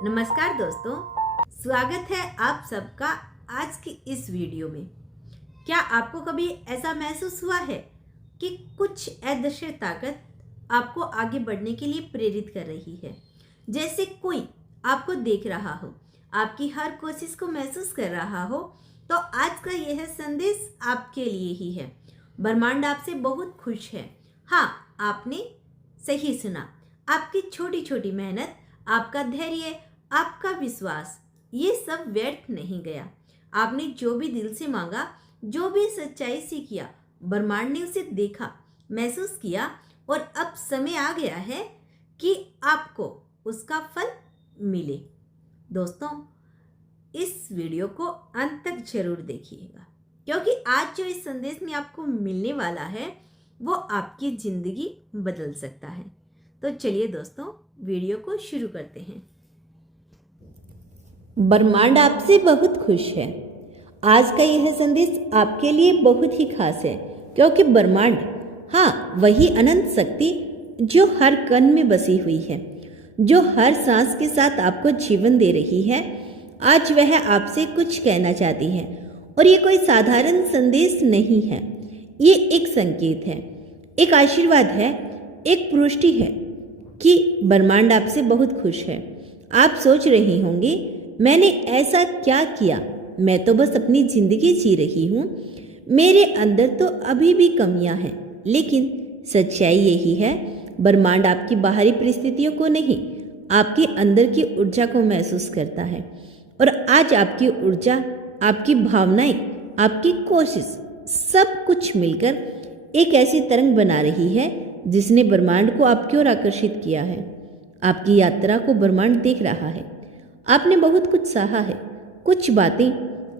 नमस्कार दोस्तों, स्वागत है आप सबका आज की इस वीडियो में। क्या आपको कभी ऐसा महसूस हुआ है कि कुछ अदृश्य ताकत आपको आगे बढ़ने के लिए प्रेरित कर रही है? जैसे कोई आपको देख रहा हो, आपकी हर कोशिश को महसूस कर रहा हो। तो आज का यह संदेश आपके लिए ही है। ब्रह्मांड आपसे बहुत खुश है। हाँ, आपने सही सुना। आपकी छोटी छोटी मेहनत, आपका धैर्य, आपका विश्वास, ये सब व्यर्थ नहीं गया। आपने जो भी दिल से मांगा, जो भी सच्चाई से किया, ब्रह्मांड ने उसे देखा, महसूस किया और अब समय आ गया है कि आपको उसका फल मिले। दोस्तों, इस वीडियो को अंत तक जरूर देखिएगा, क्योंकि आज जो इस संदेश में आपको मिलने वाला है वो आपकी जिंदगी बदल सकता है। तो चलिए दोस्तों, वीडियो को शुरू करते हैं। ब्रह्मांड आपसे बहुत खुश है। आज का यह संदेश आपके लिए बहुत ही खास है, क्योंकि ब्रह्मांड, हाँ, वही अनंत शक्ति जो हर कण में बसी हुई है, जो हर सांस के साथ आपको जीवन दे रही है, आज वह आपसे कुछ कहना चाहती है। और ये कोई साधारण संदेश नहीं है, ये एक संकेत है, एक आशीर्वाद है, एक पुष्टि है कि ब्रह्मांड आपसे बहुत खुश है। आप सोच रही होंगी, मैंने ऐसा क्या किया, मैं तो बस अपनी जिंदगी जी रही हूँ, मेरे अंदर तो अभी भी कमियां हैं। लेकिन सच्चाई यही है, ब्रह्मांड आपकी बाहरी परिस्थितियों को नहीं, आपके अंदर की ऊर्जा को महसूस करता है। और आज आपकी ऊर्जा, आपकी भावनाएं, आपकी कोशिश, सब कुछ मिलकर एक ऐसी तरंग बना रही है जिसने ब्रह्मांड को आपकी ओर आकर्षित किया है। आपकी यात्रा को ब्रह्मांड देख रहा है। आपने बहुत कुछ सहा है, कुछ बातें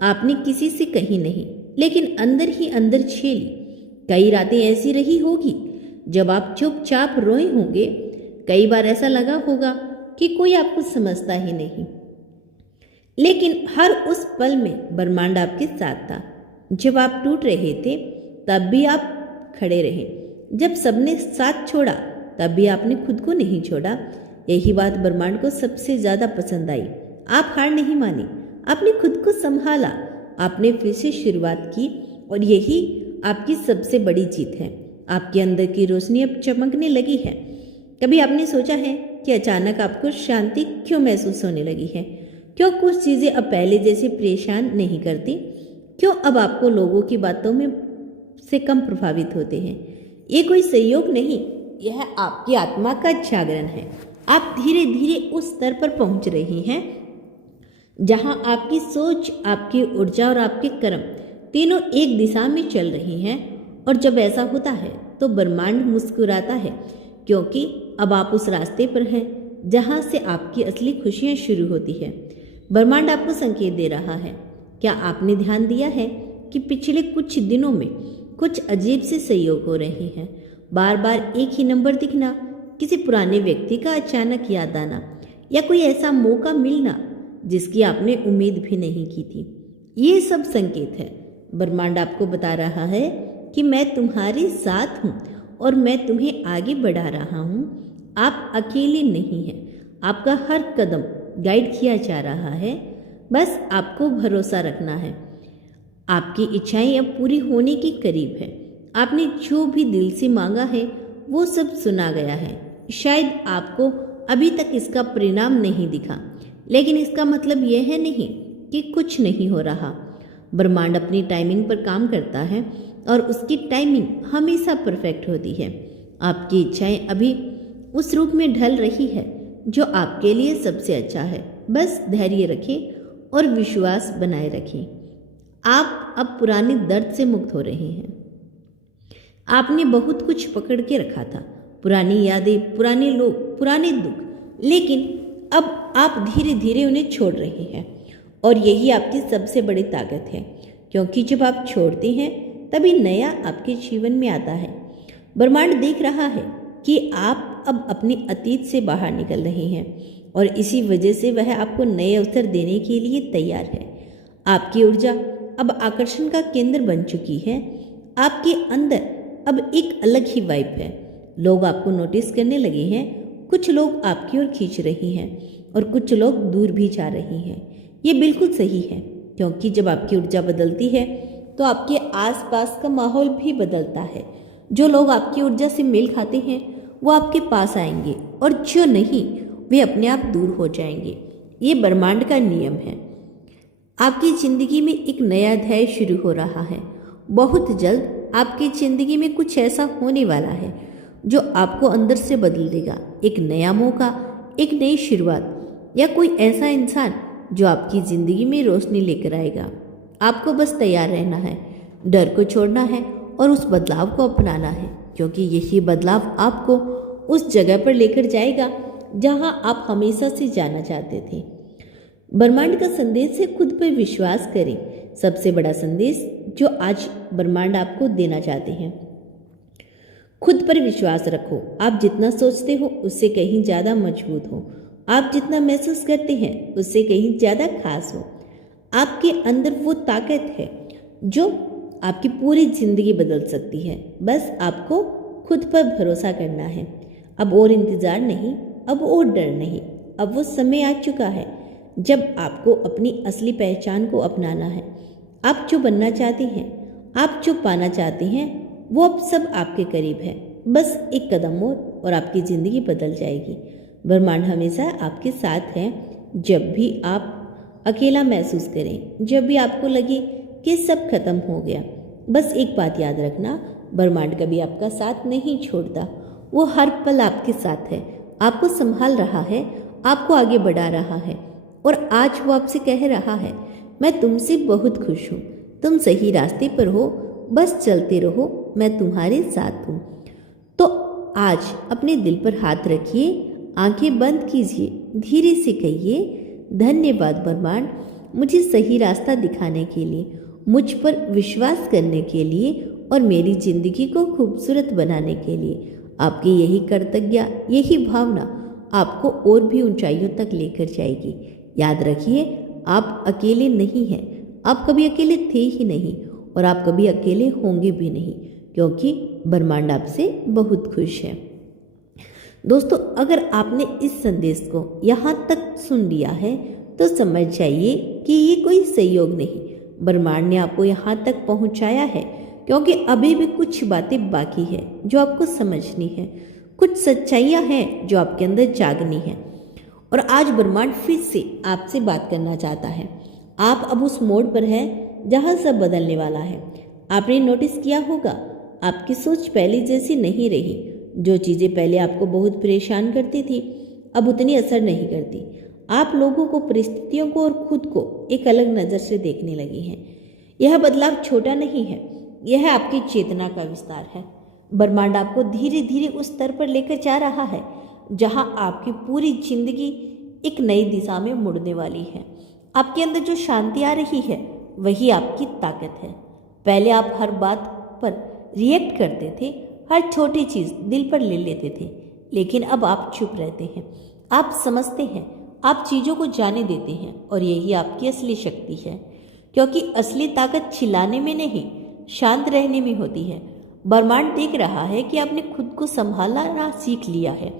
आपने किसी से कही नहीं, लेकिन अंदर ही अंदर झेली। कई रातें ऐसी रही होगी जब आप चुपचाप रोए होंगे। कई बार ऐसा लगा होगा कि कोई आपको समझता ही नहीं, लेकिन हर उस पल में ब्रह्मांड आपके साथ था। जब आप टूट रहे थे तब भी आप खड़े रहे। जब सबने साथ छोड़ा तब भी आपने खुद को नहीं छोड़ा। यही बात ब्रह्मांड को सबसे ज्यादा पसंद आई। आप हार नहीं मानी, आपने खुद को संभाला, आपने फिर से शुरुआत की, और यही आपकी सबसे बड़ी जीत है। आपके अंदर की रोशनी अब चमकने लगी है। कभी आपने सोचा है कि अचानक आपको शांति क्यों महसूस होने लगी है? क्यों कुछ चीजें अब पहले जैसे परेशान नहीं करती? क्यों अब आपको लोगों की बातों में से कम प्रभावित होते हैं? ये कोई संयोग नहीं, यह आपकी आत्मा का जागरण है। आप धीरे धीरे उस स्तर पर पहुंच रही हैं जहां आपकी सोच, आपकी ऊर्जा और आपके कर्म तीनों एक दिशा में चल रही हैं। और जब ऐसा होता है तो ब्रह्मांड मुस्कुराता है, क्योंकि अब आप उस रास्ते पर हैं जहां से आपकी असली खुशियां शुरू होती है। ब्रह्मांड आपको संकेत दे रहा है। क्या आपने ध्यान दिया है कि पिछले कुछ दिनों में कुछ अजीब से संयोग हो रहे हैं? बार बार एक ही नंबर दिखना, किसी पुराने व्यक्ति का अचानक याद आना, या कोई ऐसा मौका मिलना जिसकी आपने उम्मीद भी नहीं की थी। ये सब संकेत है। ब्रह्मांड आपको बता रहा है कि मैं तुम्हारे साथ हूँ और मैं तुम्हें आगे बढ़ा रहा हूँ। आप अकेले नहीं हैं, आपका हर कदम गाइड किया जा रहा है। बस आपको भरोसा रखना है। आपकी इच्छाएं अब पूरी होने के करीब है। आपने जो भी दिल से मांगा है वो सब सुना गया है। शायद आपको अभी तक इसका परिणाम नहीं दिखा, लेकिन इसका मतलब यह है नहीं कि कुछ नहीं हो रहा। ब्रह्मांड अपनी टाइमिंग पर काम करता है और उसकी टाइमिंग हमेशा परफेक्ट होती है। आपकी इच्छाएं अभी उस रूप में ढल रही है जो आपके लिए सबसे अच्छा है। बस धैर्य रखें और विश्वास बनाए रखें। आप अब पुराने दर्द से मुक्त हो रहे हैं। आपने बहुत कुछ पकड़ के रखा था, पुरानी यादें, पुराने लोग, पुराने दुख, लेकिन अब आप धीरे धीरे उन्हें छोड़ रहे हैं। और यही आपकी सबसे बड़ी ताकत है, क्योंकि जब आप छोड़ते हैं तभी नया आपके जीवन में आता है। ब्रह्मांड देख रहा है कि आप अब अपने अतीत से बाहर निकल रहे हैं, और इसी वजह से वह आपको नए अवसर देने के लिए तैयार है। आपकी ऊर्जा अब आकर्षण का केंद्र बन चुकी है। आपके अंदर अब एक अलग ही वाइब है। लोग आपको नोटिस करने लगे हैं कुछ लोग आपकी ओर खींच रही हैं और कुछ लोग दूर भी जा रही हैं। ये बिल्कुल सही है, क्योंकि जब आपकी ऊर्जा बदलती है तो आपके आसपास का माहौल भी बदलता है। जो लोग आपकी ऊर्जा से मेल खाते हैं वो आपके पास आएंगे और जो नहीं वे अपने आप दूर हो जाएंगे। ये ब्रह्मांड का नियम है। आपकी जिंदगी में एक नया अध्याय शुरू हो रहा है। बहुत जल्द आपकी जिंदगी में कुछ ऐसा होने वाला है जो आपको अंदर से बदल देगा। एक नया मौका, एक नई शुरुआत, या कोई ऐसा इंसान जो आपकी जिंदगी में रोशनी लेकर आएगा। आपको बस तैयार रहना है, डर को छोड़ना है और उस बदलाव को अपनाना है, क्योंकि यही बदलाव आपको उस जगह पर लेकर जाएगा जहां आप हमेशा से जाना चाहते थे। ब्रह्मांड का संदेश है, खुद पर विश्वास करें। सबसे बड़ा संदेश जो आज ब्रह्मांड आपको देना चाहते हैं, खुद पर विश्वास रखो। आप जितना सोचते हो उससे कहीं ज़्यादा मजबूत हो। आप जितना महसूस करते हैं उससे कहीं ज़्यादा खास हो। आपके अंदर वो ताकत है जो आपकी पूरी जिंदगी बदल सकती है। बस आपको खुद पर भरोसा करना है। अब और इंतज़ार नहीं, अब और डर नहीं। अब वो समय आ चुका है जब आपको अपनी असली पहचान को अपनाना है। आप जो बनना चाहते हैं, आप जो पाना चाहते हैं, वो अब सब आपके करीब है। बस एक कदम और आपकी ज़िंदगी बदल जाएगी। ब्रह्मांड हमेशा आपके साथ है। जब भी आप अकेला महसूस करें, जब भी आपको लगे कि सब खत्म हो गया, बस एक बात याद रखना, ब्रह्मांड कभी आपका साथ नहीं छोड़ता। वो हर पल आपके साथ है, आपको संभाल रहा है, आपको आगे बढ़ा रहा है। और आज वो आपसे कह रहा है, मैं तुमसे बहुत खुश हूँ, तुम सही रास्ते पर हो, बस चलते रहो, मैं तुम्हारे साथ हूँ। तो आज अपने दिल पर हाथ रखिए, आंखें बंद कीजिए, धीरे से कहिए, धन्यवाद ब्रह्मांड, मुझे सही रास्ता दिखाने के लिए, मुझ पर विश्वास करने के लिए और मेरी जिंदगी को खूबसूरत बनाने के लिए। आपकी यही कृतज्ञता, यही भावना आपको और भी ऊंचाइयों तक लेकर जाएगी। याद रखिए, आप अकेले नहीं हैं, आप कभी अकेले थे ही नहीं और आप कभी अकेले होंगे भी नहीं, क्योंकि ब्रह्मांड आपसे बहुत खुश है। दोस्तों, अगर आपने इस संदेश को यहाँ तक सुन लिया है तो समझ जाइए कि ये कोई संयोग नहीं, ब्रह्मांड ने आपको यहाँ तक पहुँचाया है, क्योंकि अभी भी कुछ बातें बाकी है जो आपको समझनी है, कुछ सच्चाइयाँ हैं जो आपके अंदर जागनी है। और आज ब्रह्मांड फिर से आपसे बात करना चाहता है। आप अब उस मोड़ पर हैं जहाँ सब बदलने वाला है। आपने नोटिस किया होगा, आपकी सोच पहले जैसी नहीं रही। जो चीज़ें पहले आपको बहुत परेशान करती थी अब उतनी असर नहीं करती। आप लोगों को, परिस्थितियों को और खुद को एक अलग नज़र से देखने लगी हैं। यह बदलाव छोटा नहीं है, यह आपकी चेतना का विस्तार है। ब्रह्मांड आपको धीरे धीरे उस स्तर पर लेकर जा रहा है जहां आपकी पूरी जिंदगी एक नई दिशा में मुड़ने वाली है। आपके अंदर जो शांति आ रही है वही आपकी ताकत है। पहले आप हर बात पर रिएक्ट करते थे, हर छोटी चीज़ दिल पर ले लेते थे, लेकिन अब आप चुप रहते हैं, आप समझते हैं, आप चीज़ों को जाने देते हैं। और यही आपकी असली शक्ति है, क्योंकि असली ताकत चिल्लाने में नहीं, शांत रहने में होती है। ब्रह्मांड देख रहा है कि आपने खुद को संभालना सीख लिया है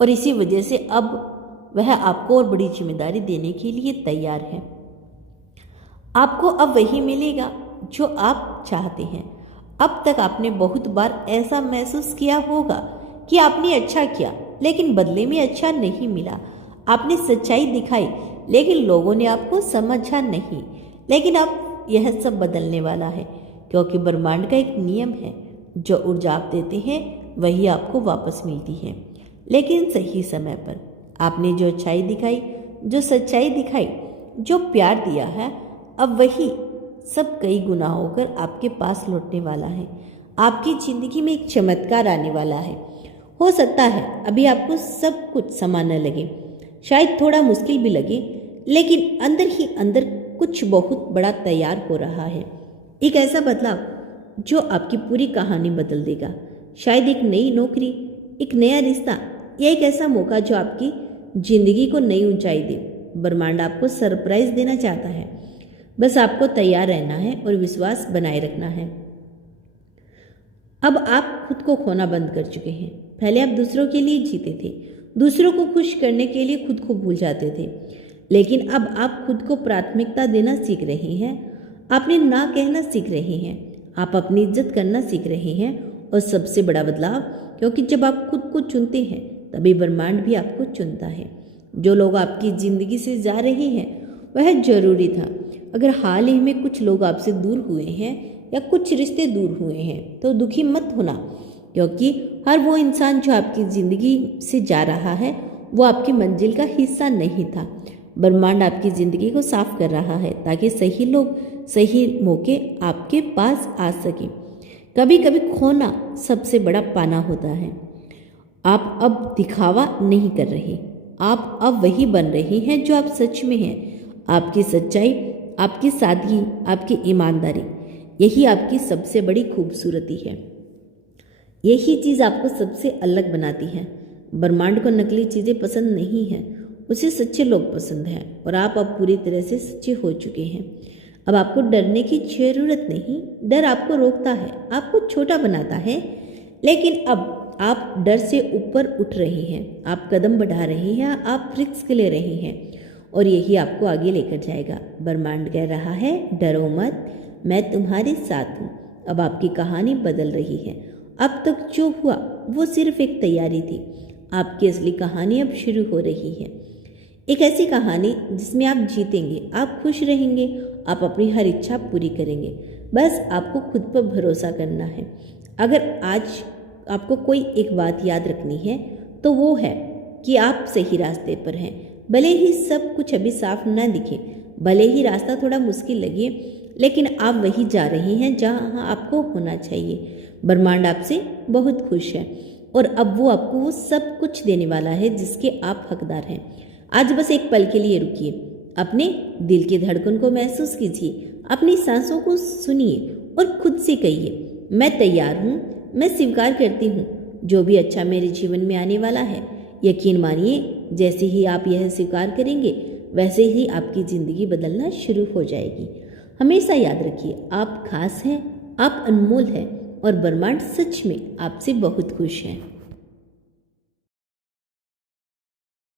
और इसी वजह से अब वह आपको और बड़ी जिम्मेदारी देने के लिए तैयार है। आपको अब वही मिलेगा जो आप चाहते हैं। अब तक आपने बहुत बार ऐसा महसूस किया होगा कि आपने अच्छा किया लेकिन बदले में अच्छा नहीं मिला। आपने सच्चाई दिखाई लेकिन लोगों ने आपको समझा नहीं। लेकिन अब यह सब बदलने वाला है, क्योंकि ब्रह्मांड का एक नियम है, जो ऊर्जा आप देते हैं वही आपको वापस मिलती है, लेकिन सही समय पर। आपने जो अच्छाई दिखाई, जो सच्चाई दिखाई, जो प्यार दिया है, अब वही सब कई गुना होकर आपके पास लौटने वाला है। आपकी जिंदगी में एक चमत्कार आने वाला है। हो सकता है अभी आपको सब कुछ समान न लगे, शायद थोड़ा मुश्किल भी लगे, लेकिन अंदर ही अंदर कुछ बहुत बड़ा तैयार हो रहा है। एक ऐसा बदलाव जो आपकी पूरी कहानी बदल देगा। शायद एक नई नौकरी, एक नया रिश्ता या एक ऐसा मौका जो आपकी जिंदगी को नई ऊंचाई दे। ब्रह्मांड आपको सरप्राइज देना चाहता है, बस आपको तैयार रहना है और विश्वास बनाए रखना है। अब आप खुद को खोना बंद कर चुके हैं। पहले आप दूसरों के लिए जीते थे, दूसरों को खुश करने के लिए खुद को भूल जाते थे। लेकिन अब आप खुद को प्राथमिकता देना सीख रहे हैं, आपने ना कहना सीख रहे हैं, आप अपनी इज्जत करना सीख रहे हैं। और सबसे बड़ा बदलाव, क्योंकि जब आप खुद को चुनते हैं तभी ब्रह्मांड भी आपको चुनता है। जो लोग आपकी ज़िंदगी से जा रहे हैं वह जरूरी था। अगर हाल ही में कुछ लोग आपसे दूर हुए हैं या कुछ रिश्ते दूर हुए हैं तो दुखी मत होना, क्योंकि हर वो इंसान जो आपकी ज़िंदगी से जा रहा है वो आपकी मंजिल का हिस्सा नहीं था। ब्रह्मांड आपकी ज़िंदगी को साफ कर रहा है ताकि सही लोग सही मौके आपके पास आ सके। कभी कभी खोना सबसे बड़ा पाना होता है। आप अब दिखावा नहीं कर रहे, आप अब वही बन रही हैं जो आप सच में हैं। आपकी सच्चाई, आपकी सादगी, आपकी ईमानदारी, यही आपकी सबसे बड़ी खूबसूरती है। यही चीज़ आपको सबसे अलग बनाती है। ब्रह्मांड को नकली चीज़ें पसंद नहीं हैं, उसे सच्चे लोग पसंद हैं। और आप अब पूरी तरह से सच्चे हो चुके हैं। अब आपको डरने की जरूरत नहीं। डर आपको रोकता है, आपको छोटा बनाता है। लेकिन अब आप डर से ऊपर उठ रही हैं, आप कदम बढ़ा रही हैं, आप रिस्क ले रही हैं और यही आपको आगे लेकर जाएगा। ब्रह्मांड कह रहा है, डरो मत, मैं तुम्हारे साथ हूँ। अब आपकी कहानी बदल रही है। अब तक जो हुआ वो सिर्फ एक तैयारी थी। आपकी असली कहानी अब शुरू हो रही है। एक ऐसी कहानी जिसमें आप जीतेंगे, आप खुश रहेंगे, आप अपनी हर इच्छा पूरी करेंगे। बस आपको खुद पर भरोसा करना है। अगर आज आपको कोई एक बात याद रखनी है तो वो है कि आप सही रास्ते पर हैं। भले ही सब कुछ अभी साफ ना दिखे, भले ही रास्ता थोड़ा मुश्किल लगे, लेकिन आप वही जा रही हैं जहाँ आपको होना चाहिए। ब्रह्मांड आपसे बहुत खुश है और अब वो आपको वो सब कुछ देने वाला है जिसके आप हकदार हैं। आज बस एक पल के लिए रुकिए, अपने दिल की धड़कन को महसूस कीजिए, अपनी सांसों को सुनिए और खुद से कहिए, मैं तैयार हूँ, मैं स्वीकार करती हूँ जो भी अच्छा मेरे जीवन में आने वाला है। यकीन मानिए, जैसे ही आप यह स्वीकार करेंगे वैसे ही आपकी ज़िंदगी बदलना शुरू हो जाएगी। हमेशा याद रखिए, आप खास हैं, आप अनमोल हैं और ब्रह्मांड सच में आपसे बहुत खुश है।